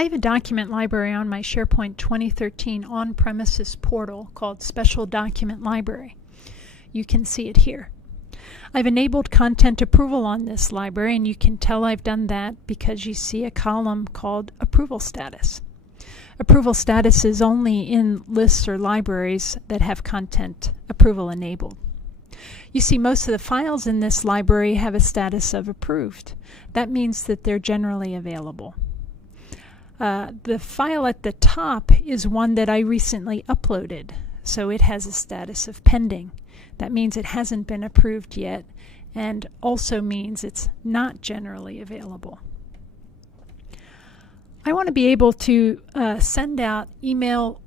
I have a document library on my SharePoint 2013 on-premises portal called Special Document Library. You can see it here. I've enabled content approval on this library, and you can tell I've done that because you see a column called Approval Status. Approval status is only in lists or libraries that have content approval enabled. You see most of the files in this library have a status of approved. That means that they're generally available. The file at the top is one that I recently uploaded, so it has a status of pending. That means it hasn't been approved yet, and also means it's not generally available. I want to be able to send out email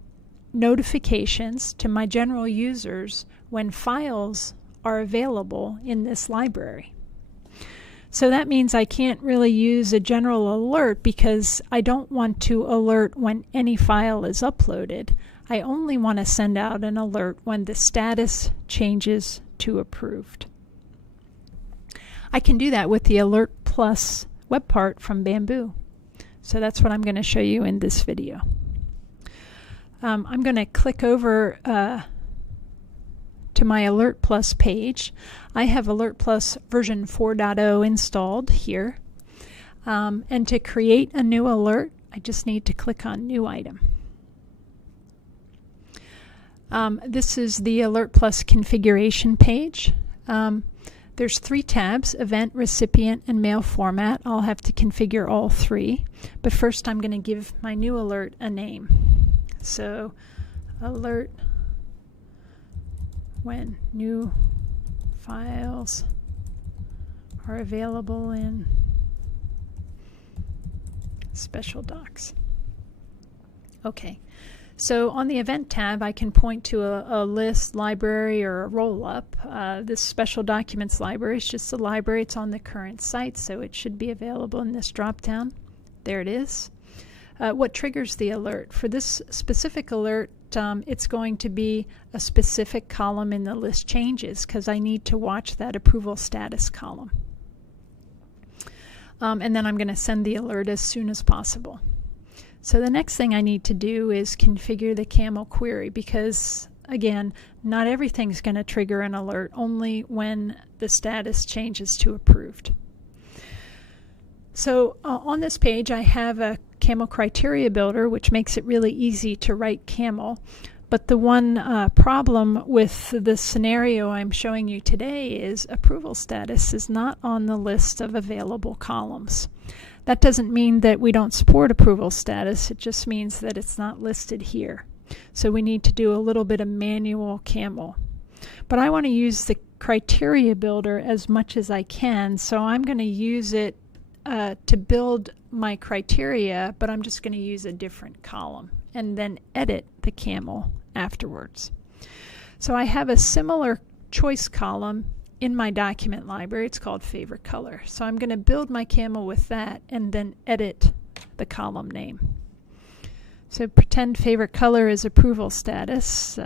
notifications to my general users when files are available in this library. So that means I can't really use a general alert because I don't want to alert when any file is uploaded. I only want to send out an alert when the status changes to approved. I can do that with the Alert Plus web part from Bamboo. So that's what I'm going to show you in this video. I'm going to click over to my Alert Plus page. I have Alert Plus version 4.0 installed here. And to create a new alert, I just need to click on New Item. This is the Alert Plus configuration page. There's 3 tabs: Event, Recipient, and Mail Format. I'll have to configure all 3. But first I'm going to give my new alert a name. So, alert when new files are available in Special Docs. Okay. So on the Event tab, I can point to a list, library, or a roll-up. This Special Documents library is just a library. It's on the current site, so it should be available in this drop-down. There it is. What triggers the alert? For this specific alert, it's going to be a specific column in the list changes because I need to watch that approval status column. And then I'm going to send the alert as soon as possible. So the next thing I need to do is configure the CAML query because, again, not everything's going to trigger an alert, only when the status changes to approved. So on this page I have a CAML criteria builder, which makes it really easy to write CAML. But the one problem with the scenario I'm showing you today is approval status is not on the list of available columns. That doesn't mean that we don't support approval status, it just means that it's not listed here. So we need to do a little bit of manual CAML. But I want to use the criteria builder as much as I can, so I'm going to use it to build my criteria, but I'm just going to use a different column and then edit the CAML afterwards. So I have a similar choice column in my document library. It's called Favorite Color. So I'm going to build my CAML with that and then edit the column name. So pretend Favorite Color is approval status.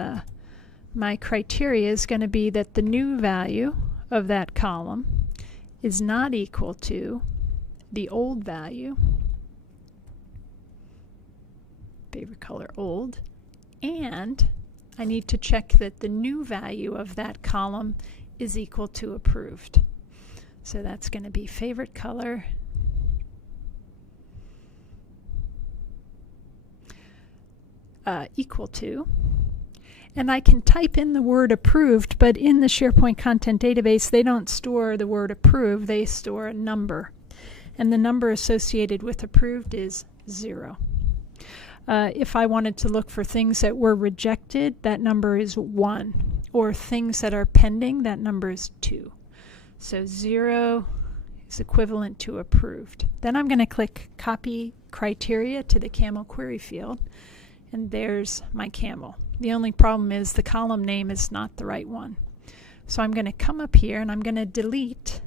My criteria is going to be that the new value of that column is not equal to the old value, Favorite Color old, and I need to check that the new value of that column is equal to approved. So that's going to be Favorite Color equal to, and I can type in the word approved, but in the SharePoint content database they don't store the word approved, they store a number, and the number associated with approved is 0. If I wanted to look for things that were rejected, that number is 1. Or things that are pending, that number is 2. So 0 is equivalent to approved. Then I'm going to click Copy Criteria to the CAML query field, and there's my CAML. The only problem is the column name is not the right one. So I'm going to come up here and I'm going to delete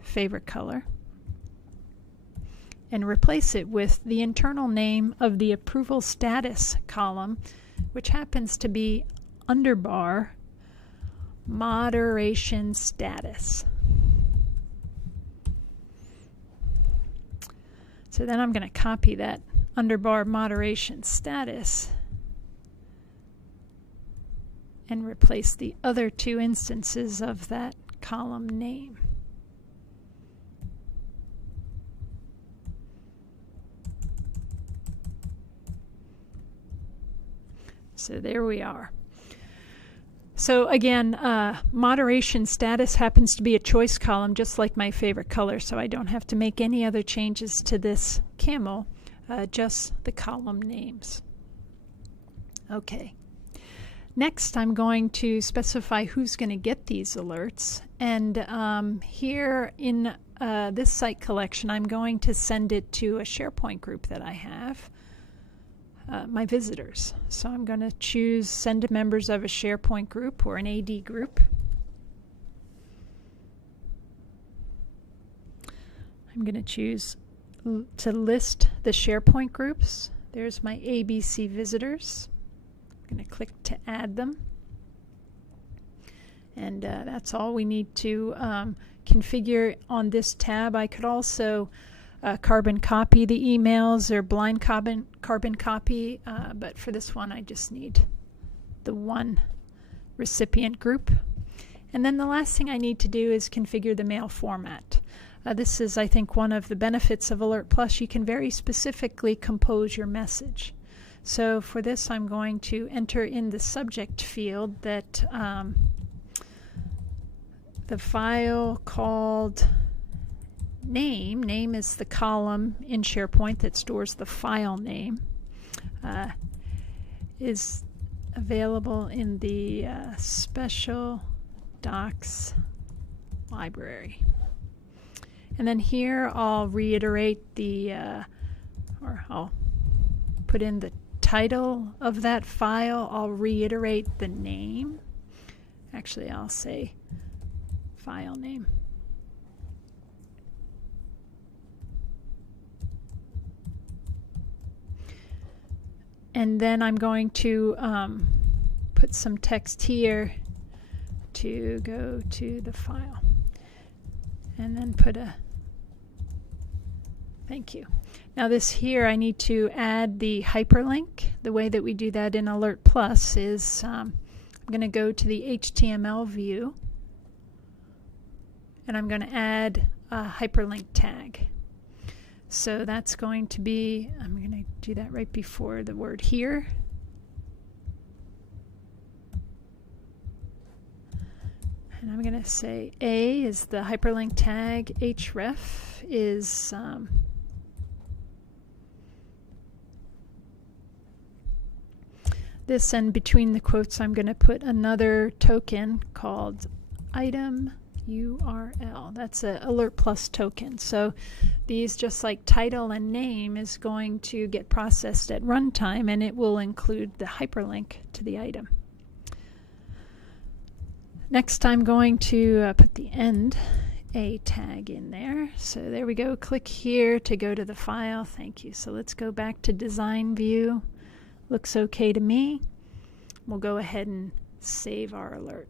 Favorite Color and replace it with the internal name of the approval status column, which happens to be underbar moderation status. So then I'm going to copy that underbar moderation status and replace the other two instances of that column name. So there we are. So again, moderation status happens to be a choice column, just like my favorite color, so I don't have to make any other changes to this CAML, just the column names. Okay. Next, I'm going to specify who's going to get these alerts, and here in this site collection, I'm going to send it to a SharePoint group that I have. My visitors. So I'm going to choose send to members of a SharePoint group or an AD group. I'm going to choose to list the SharePoint groups. There's my ABC visitors. I'm going to click to add them. And that's all we need to configure on this tab. I could also carbon copy the emails or blind carbon copy, but for this one I just need the one recipient group. And then the last thing I need to do is configure the mail format. This is, I think, one of the benefits of Alert Plus. You can very specifically compose your message. So for this I'm going to enter in the subject field that the file called name is the column in SharePoint that stores the file name, is available in the special docs library. And then here I'll reiterate the, or I'll put in the title of that file. I'll reiterate the name. Actually, I'll say file name. And then I'm going to put some text here to go to the file. And then put a thank you. Now this here, I need to add the hyperlink. The way that we do that in Alert Plus is I'm going to go to the HTML view. And I'm going to add a hyperlink tag. So that's going to be, I'm going to do that right before the word here. And I'm going to say A is the hyperlink tag, href is this, and between the quotes I'm going to put another token called item URL. That's an Alert Plus token. So these, just like title and name, is going to get processed at runtime, and it will include the hyperlink to the item. Next, I'm going to put the end A tag in there. So there we go. Click here to go to the file. Thank you. So let's go back to design view. Looks okay to me. We'll go ahead and save our alert.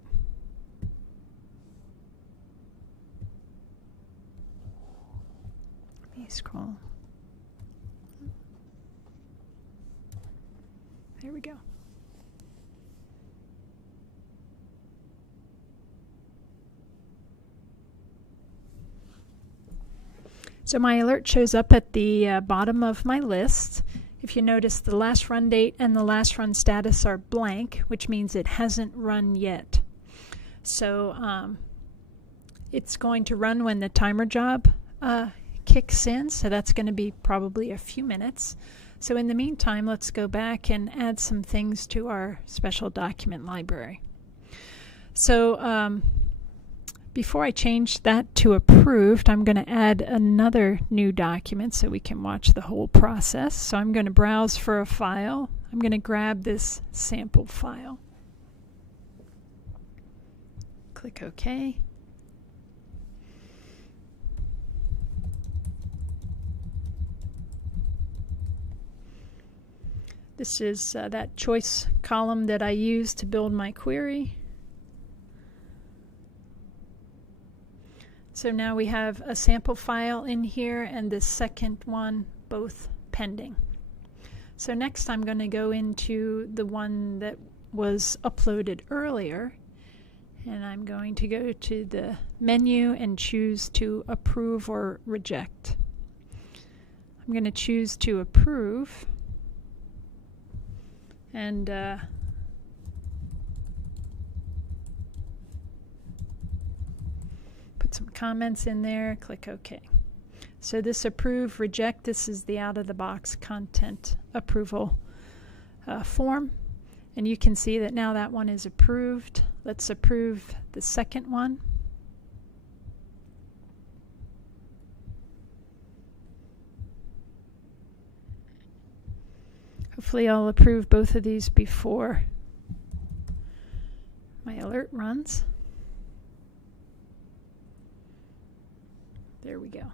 Scroll. There we go. So my alert shows up at the bottom of my list. If you notice, the last run date and the last run status are blank, which means it hasn't run yet. So it's going to run when the timer job kicks in, so that's going to be probably a few minutes. So in the meantime, let's go back and add some things to our special document library. So before I change that to approved, I'm going to add another new document so we can watch the whole process. So I'm going to browse for a file. I'm going to grab this sample file. Click OK. This is that choice column that I used to build my query. So now we have a sample file in here and the second one both pending. So next I'm going to go into the one that was uploaded earlier, and I'm going to go to the menu and choose to approve or reject. I'm going to choose to approve, and put some comments in there, click OK. So this approve, reject, this is the out-of-the-box content approval form. And you can see that now that one is approved. Let's approve the second one. Hopefully I'll approve both of these before my alert runs. There we go.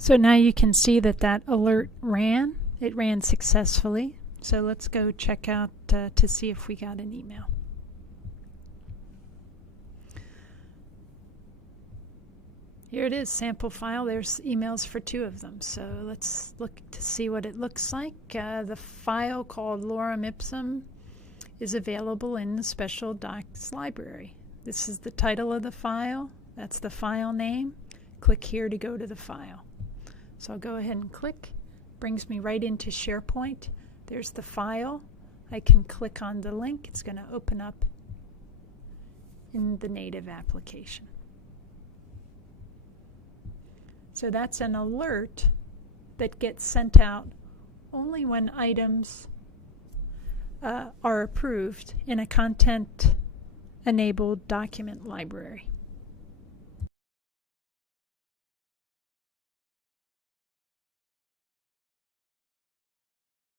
So now you can see that that alert ran. It ran successfully. So let's go check out to see if we got an email. Here it is, sample file. There's emails for 2 of them. So let's look to see what it looks like. The file called Lorem Ipsum is available in the Special Docs library. This is the title of the file. That's the file name. Click here to go to the file. So I'll go ahead and click. Brings me right into SharePoint. There's the file. I can click on the link. It's going to open up in the native application. So that's an alert that gets sent out only when items are approved in a content-enabled document library.